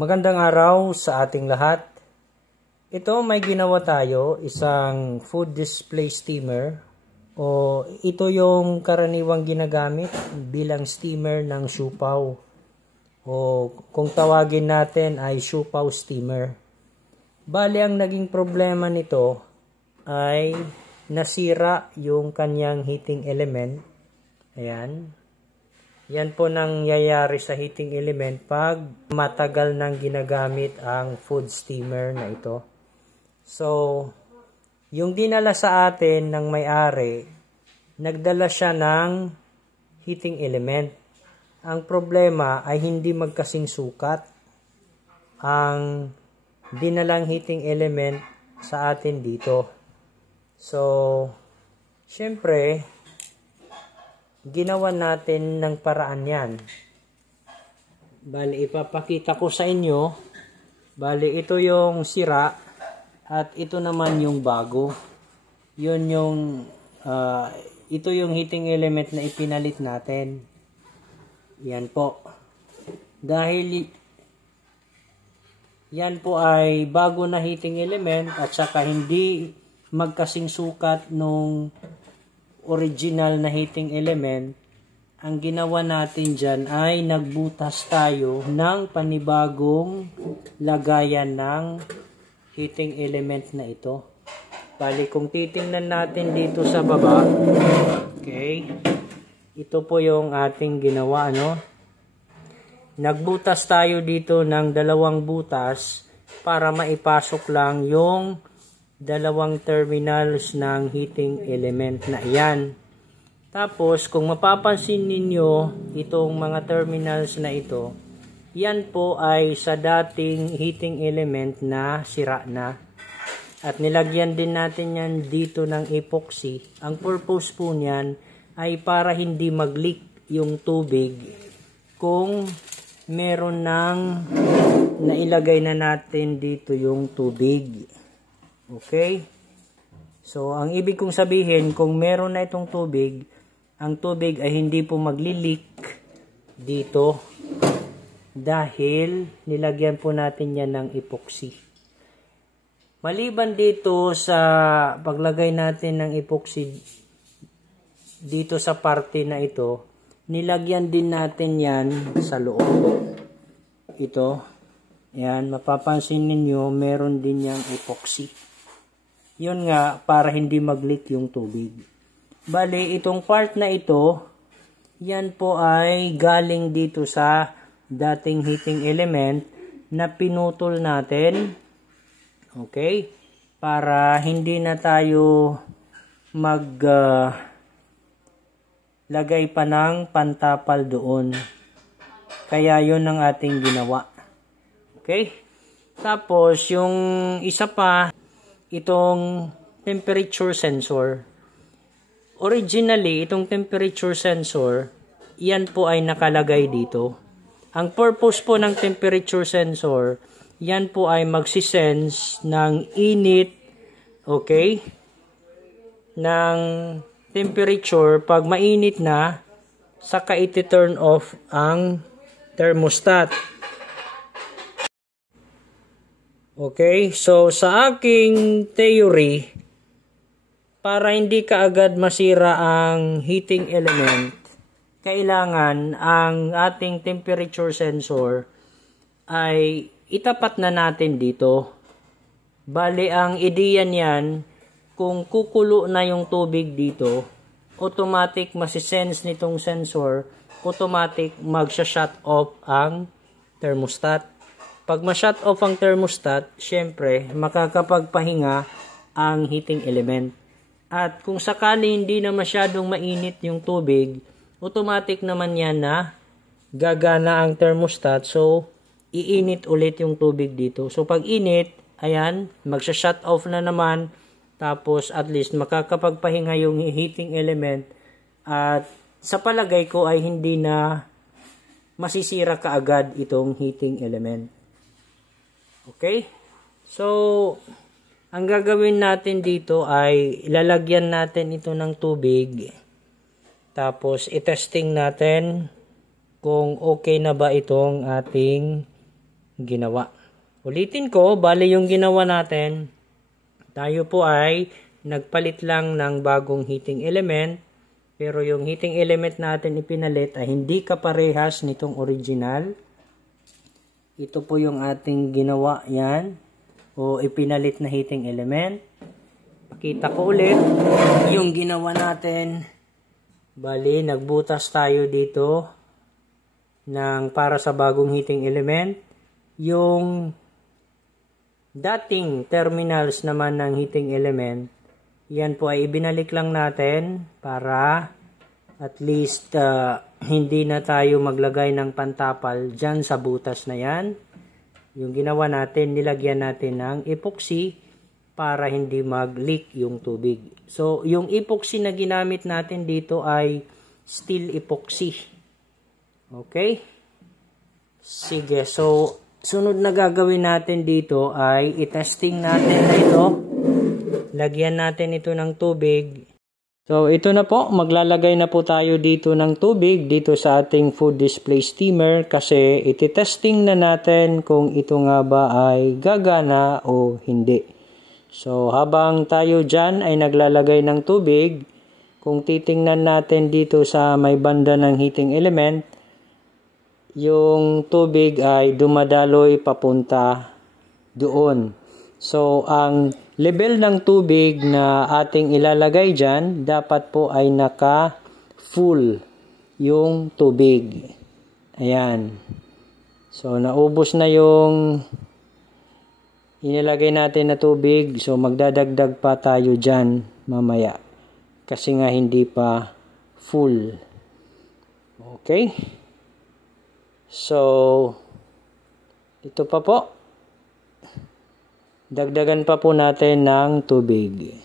Magandang araw sa ating lahat. Ito may ginawa tayo, isang food display steamer o ito yung karaniwang ginagamit bilang steamer ng siopaw o kung tawagin natin ay siopaw steamer. Bali ang naging problema nito ay nasira yung kanyang heating element. Ayan. Yan po nangyayari sa heating element pag matagal nang ginagamit ang food steamer na ito. So, yung dinala sa atin ng may-ari, nagdala siya ng heating element. Ang problema ay hindi magkasing sukat ang dinalang heating element sa atin dito. So, syempre, ginawa natin ng paraan yan. Bali, ipapakita ko sa inyo. Bali, ito yung sira at ito naman yung bago. Yun yung ito yung heating element na ipinalit natin. Yan po. Dahil yan po ay bago na heating element at saka hindi magkasing sukat nung original na heating element, ang ginawa natin dyan ay nagbutas tayo ng panibagong lagayan ng heating element na ito. Bali, kung titingnan natin dito sa baba, okay, ito po yung ating ginawa, no? Nagbutas tayo dito ng dalawang butas para maipasok lang yung dalawang terminals ng heating element na iyan. Tapos, kung mapapansin ninyo, itong mga terminals na ito, yan po ay sa dating heating element na sira na. At nilagyan din natin yan dito ng epoxy. Ang purpose po niyan ay para hindi mag-leak yung tubig kung meron nang nailagay na natin dito yung tubig. Okay? So, ang ibig kong sabihin, kung meron na itong tubig, ang tubig ay hindi po magli-leak dito dahil nilagyan po natin yan ng epoxy. Maliban dito sa paglagay natin ng epoxy dito sa parte na ito, nilagyan din natin yan sa loob. Ito, yan, mapapansin ninyo, meron din yung epoxy. Yun nga, para hindi mag-leak yung tubig. Bali, itong part na ito, yan po ay galing dito sa dating heating element na pinutol natin. Okay? Para hindi na tayo lagay pa ng pantapal doon. Kaya yun ang ating ginawa. Okay? Tapos, yung isa pa, itong temperature sensor. Originally, itong temperature sensor, yan po ay nakalagay dito. Ang purpose po ng temperature sensor, yan po ay magsisense ng init, okay, ng temperature. Pag mainit na, saka iti-turn off ang thermostat. Okay, so sa aking theory, para hindi kaagad masira ang heating element, kailangan ang ating temperature sensor ay itapat na natin dito. Bali, ang ideya niyan, kung kukulo na yung tubig dito, automatic masisense nitong sensor, automatic magsha-shut off ang thermostat. Pag ma-shut off ang thermostat, syempre, makakapagpahinga ang heating element. At kung sakali hindi na masyadong mainit yung tubig, automatic naman yan na gagana ang thermostat. So, iinit ulit yung tubig dito. So, pag init, ayan, magsha-shut off na naman. Tapos, at least, makakapagpahinga yung heating element. At sa palagay ko ay hindi na masisira kaagad itong heating element. Okay? So, ang gagawin natin dito ay ilalagyan natin ito ng tubig. Tapos, itesting natin kung okay na ba itong ating ginawa. Ulitin ko, bali yung ginawa natin, tayo po ay nagpalit lang ng bagong heating element, pero yung heating element natin ipinalit ay hindi kaparehas nitong original. Ito po yung ating ginawa yan, o ipinalit na heating element. Pakita ko ulit yung ginawa natin. Bali, nagbutas tayo dito para sa bagong heating element. Yung dating terminals naman ng heating element, yan po ay ibinalik lang natin para at least hindi na tayo maglagay ng pantapal dyan sa butas na yan. Yung ginawa natin, nilagyan natin ng epoxy para hindi mag-leak yung tubig. So, yung epoxy na ginamit natin dito ay steel epoxy. Okay? Sige, so sunod na gagawin natin dito ay i-testing natin na ito. Lagyan natin ito ng tubig. So, ito na po. Maglalagay na po tayo dito ng tubig dito sa ating food display steamer kasi iti-testing na natin kung ito nga ba ay gagana o hindi. So, habang tayo dyan ay naglalagay ng tubig, kung titingnan natin dito sa may banda ng heating element, yung tubig ay dumadaloy papunta doon. So, ang level ng tubig na ating ilalagay dyan, dapat po ay naka-full yung tubig. Ayan. So, naubos na yung inilagay natin na tubig. So, magdadagdag pa tayo dyan mamaya. Kasi nga hindi pa full. Okay? So, ito pa po. Dagdagan pa po natin ng tubig.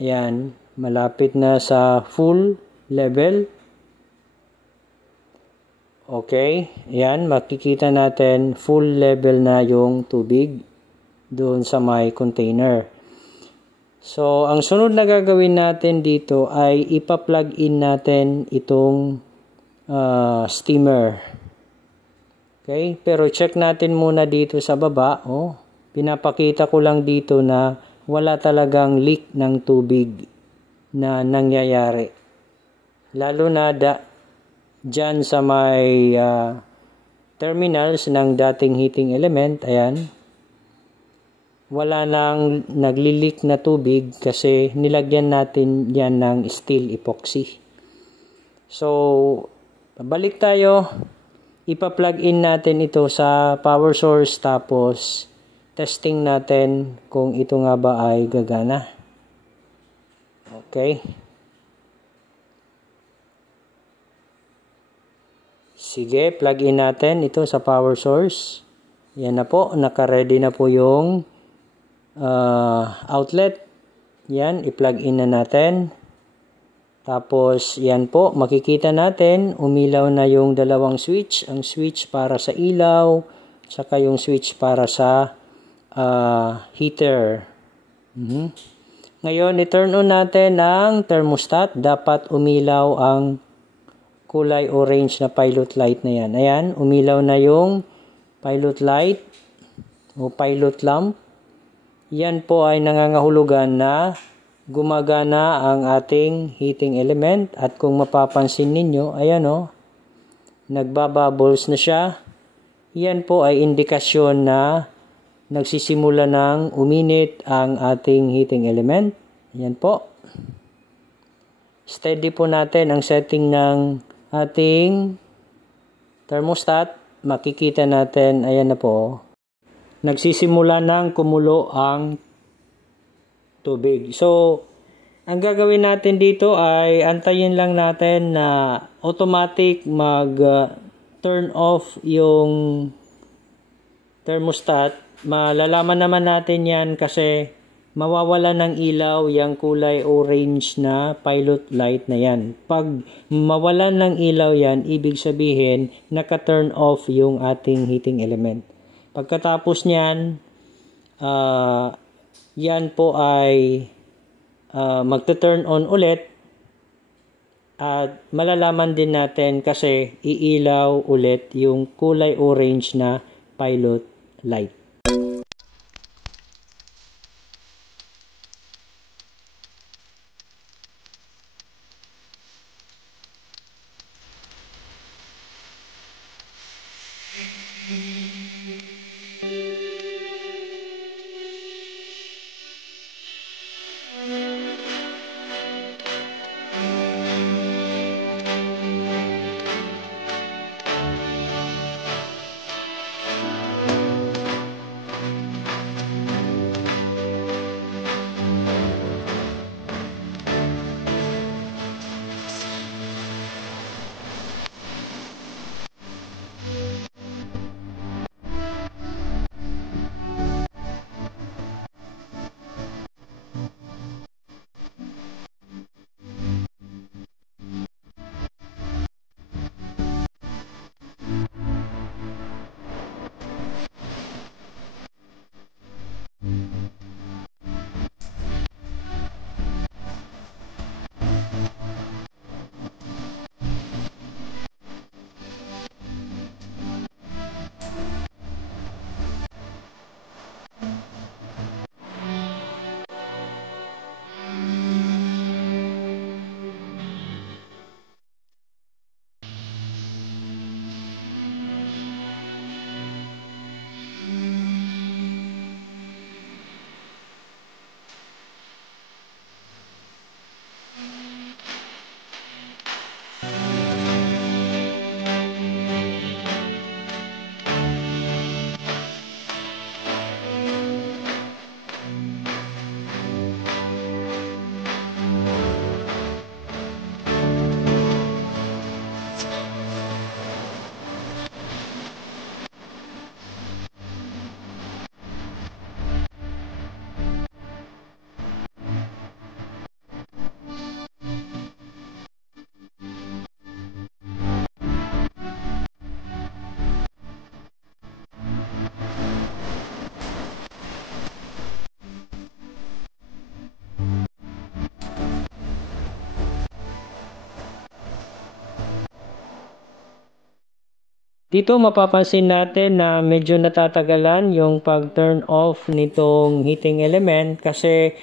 Ayan, malapit na sa full level. Okay, ayan, makikita natin full level na yung tubig doon sa may container. So, ang sunod na gagawin natin dito ay ipa-plug in natin itong steamer. Okay, pero check natin muna dito sa baba, pinapakita ko lang dito na wala talagang leak ng tubig na nangyayari. Lalo na dyan sa may terminals ng dating heating element, ayan, wala nang nagli-leak na tubig kasi nilagyan natin yan ng steel epoxy. So, balik tayo. Ipa-plug in natin ito sa power source tapos testing natin kung ito nga ba ay gagana. Okay. Sige, plug in natin ito sa power source. Yan na po, naka-ready na po yung outlet. Yan, i-plug in na natin. Tapos, yan po, makikita natin, umilaw na yung dalawang switch. Ang switch para sa ilaw, saka yung switch para sa heater. Ngayon, i-turn on natin ang thermostat. Dapat umilaw ang kulay orange na pilot light na yan. Ayan, umilaw na yung pilot light o pilot lamp. Yan po ay nangangahulugan na gumagana ang ating heating element. At kung mapapansin ninyo, ayan nagbabubbles na siya. Yan po ay indikasyon na nagsisimula ng uminit ang ating heating element. Yan po. Steady po natin ang setting ng ating thermostat. Makikita natin, ayan na po. Nagsisimula ng kumulo ang tubig. So, ang gagawin natin dito ay antayin lang natin na automatic mag-turn off yung thermostat. Malalaman naman natin yan kasi mawawala ng ilaw yung kulay orange na pilot light na yan. Pag mawalan ng ilaw yan, ibig sabihin naka-turn off yung ating heating element. Pagkatapos niyan, yan po ay magta-turn on ulit at malalaman din natin kasi iilaw ulit yung kulay orange na pilot light. Dito mapapansin natin na medyo natatagalan yung pag-turn off nitong heating element kasi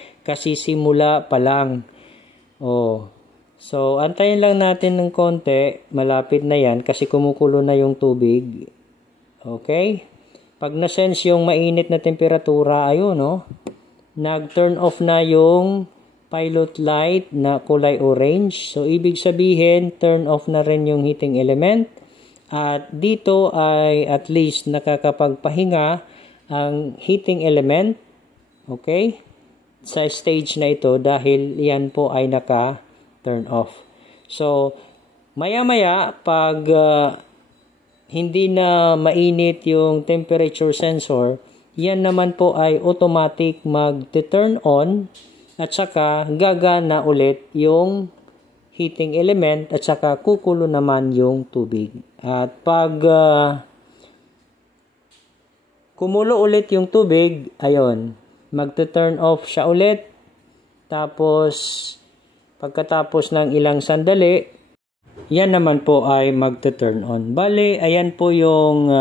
simula pa lang. So, antayin lang natin ng konti. Malapit na yan kasi kumukulo na yung tubig. Okay? Pag na-sense yung mainit na temperatura, ayun, nag-turn off na yung pilot light na kulay orange. So, ibig sabihin, turn off na rin yung heating element. At dito ay at least nakakapagpahinga ang heating element, okay, sa stage na ito dahil yan po ay naka-turn off. So, maya-maya pag hindi na mainit yung temperature sensor, yan naman po ay automatic mag-turn on at saka gagana ulit yung heating element at saka kukulo naman yung tubig. At pag kumulo ulit yung tubig, ayun, magte-turn off siya ulit. Tapos, pagkatapos ng ilang sandali, yan naman po ay magte-turn on. Bale, ayan po yung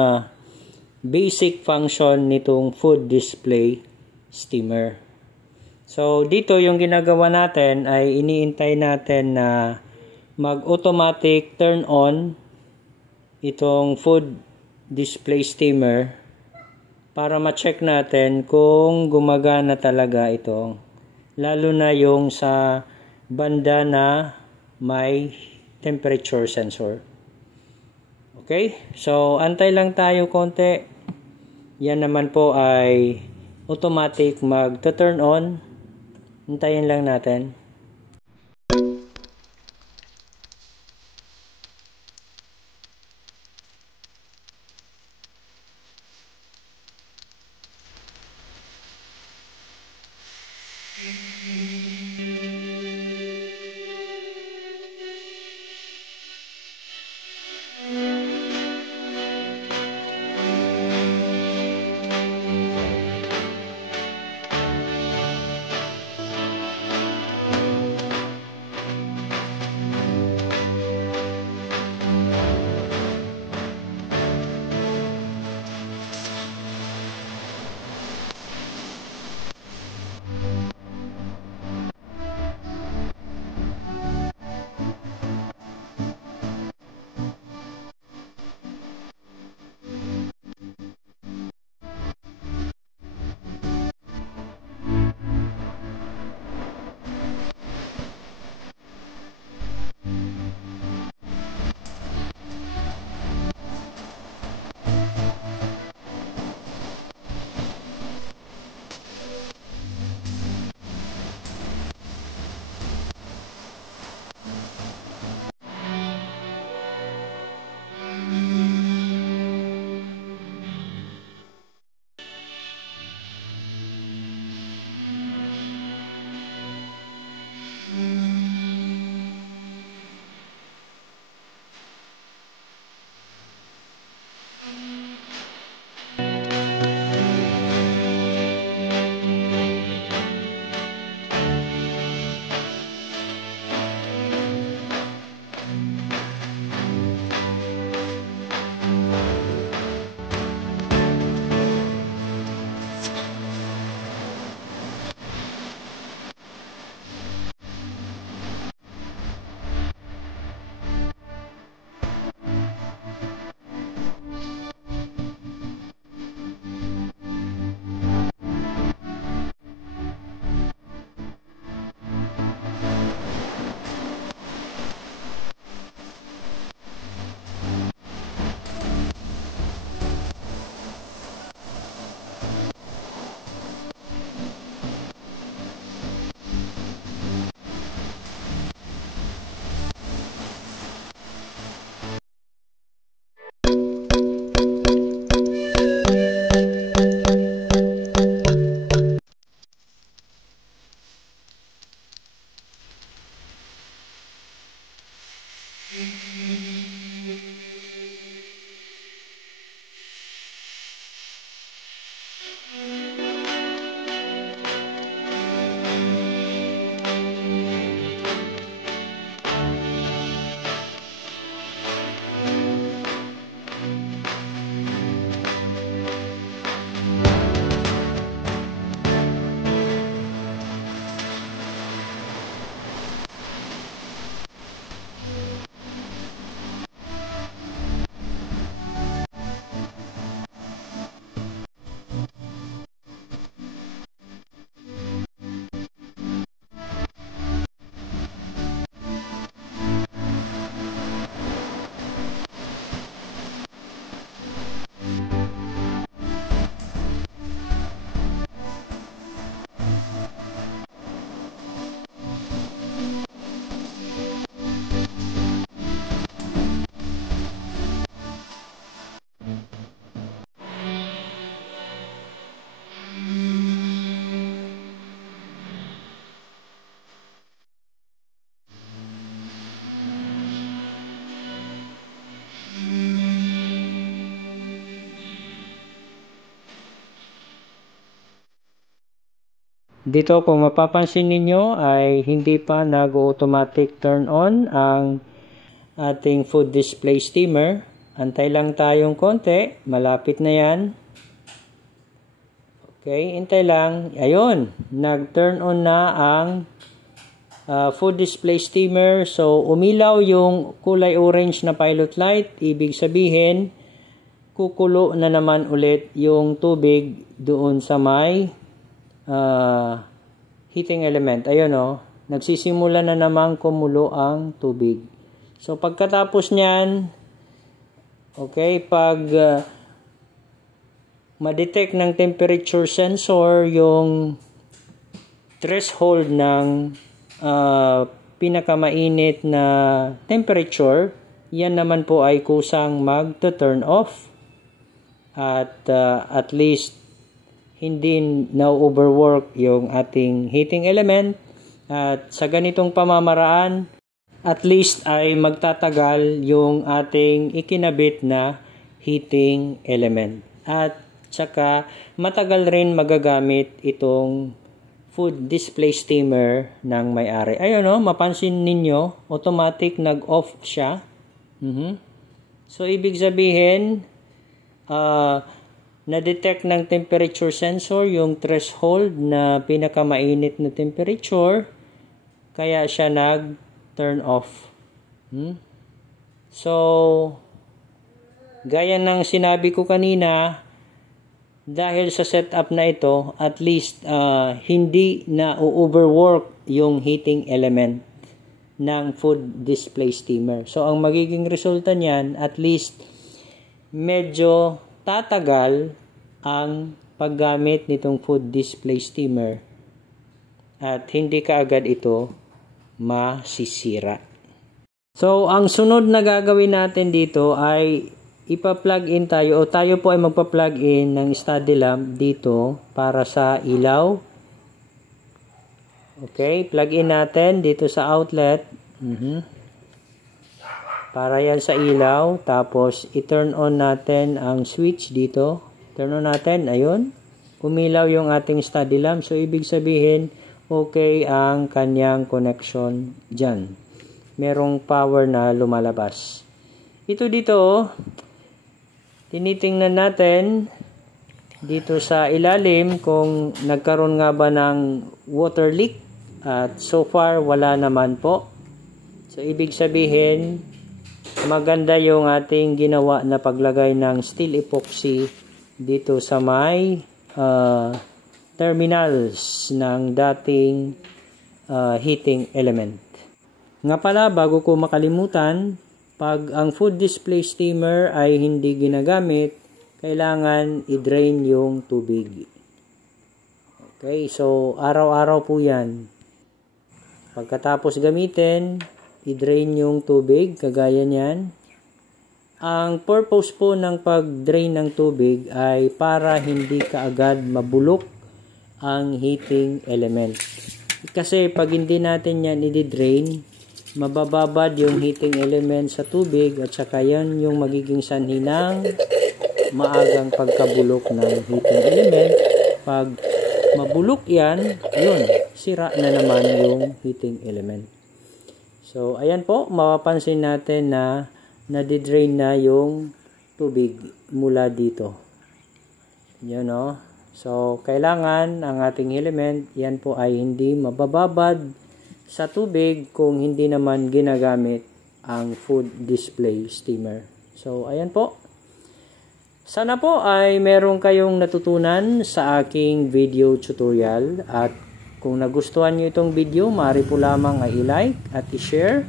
basic function nitong food display steamer. So, dito yung ginagawa natin ay iniintay natin na mag-automatic turn on itong food display steamer para ma-check natin kung gumagana talaga ito. Lalo na yung sa banda na may temperature sensor. Okay? So, antay lang tayo konti. Yan naman po ay automatic mag-turn on. Antayin lang natin. Dito kung mapapansin ninyo ay hindi pa nag-automatic turn on ang ating food display steamer. Antay lang tayong konti, malapit na yan. Okay, hintay lang. Ayun, nag-turn on na ang food display steamer. So, umilaw yung kulay orange na pilot light. Ibig sabihin, kukulo na naman ulit yung tubig doon sa may heating element. Ayun o, nagsisimula na namang kumulo ang tubig. So, pagkatapos nyan, okay, pag ma-detect ng temperature sensor yung threshold ng pinakamainit na temperature, yan naman po ay kusang mag-turn off. At least hindi na-overwork yung ating heating element. At sa ganitong pamamaraan, at least ay magtatagal yung ating ikinabit na heating element. At saka matagal rin magagamit itong food display steamer ng may-ari. Ayun o, mapansin ninyo, automatic nag-off siya. So, ibig sabihin, na-detect ng temperature sensor yung threshold na pinakamainit na temperature, kaya siya nag-turn off. So, gaya ng sinabi ko kanina, dahil sa setup na ito, at least hindi na overwork yung heating element ng food display steamer. So, ang magiging resulta niyan, at least medyo tatagal ang paggamit nitong food display steamer at hindi kaagad ito masisira. So, ang sunod na gagawin natin dito ay ipa-plug in tayo o tayo po ay magpa-plug in ng study lamp dito para sa ilaw. Okay, plug in natin dito sa outlet. Para yan sa ilaw. Tapos, i-turn on natin ang switch dito. Turn on natin. Ayun. Umilaw yung ating study lamp. So, ibig sabihin, okay ang kanyang connection dyan. Merong power na lumalabas. Ito dito, tinitingnan natin dito sa ilalim kung nagkaroon nga ba ng water leak. At so far, wala naman po. So, ibig sabihin, maganda yung ating ginawa na paglagay ng steel epoxy dito sa may terminals ng dating heating element. Nga pala, bago ko makalimutan, pag ang food display steamer ay hindi ginagamit, kailangan i-drain yung tubig. Okay, so araw-araw po yan. Pagkatapos gamitin, i-drain yung tubig, kagaya niyan. Ang purpose po ng pag-drain ng tubig ay para hindi kaagad mabulok ang heating element. Kasi pag hindi natin yan i-drain, mabababad yung heating element sa tubig at saka yan yung magiging sanhi ng maagang pagkabulok ng heating element. Pag mabulok yan, yun, sira na naman yung heating element. So, ayan po, mapapansin natin na nadidrain na yung tubig mula dito. Yan o. So, kailangan ang ating element, yan po ay hindi mabababad sa tubig kung hindi naman ginagamit ang food display steamer. So, ayan po. Sana po ay meron kayong natutunan sa aking video tutorial at kung nagustuhan nyo itong video, maaari po lamang ay i-like at i-share.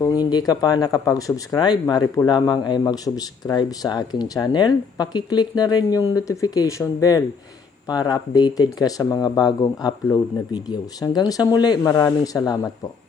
Kung hindi ka pa nakapag-subscribe, maaari po lamang ay mag-subscribe sa aking channel. Paki-click na rin yung notification bell para updated ka sa mga bagong upload na videos. Hanggang sa muli, maraming salamat po.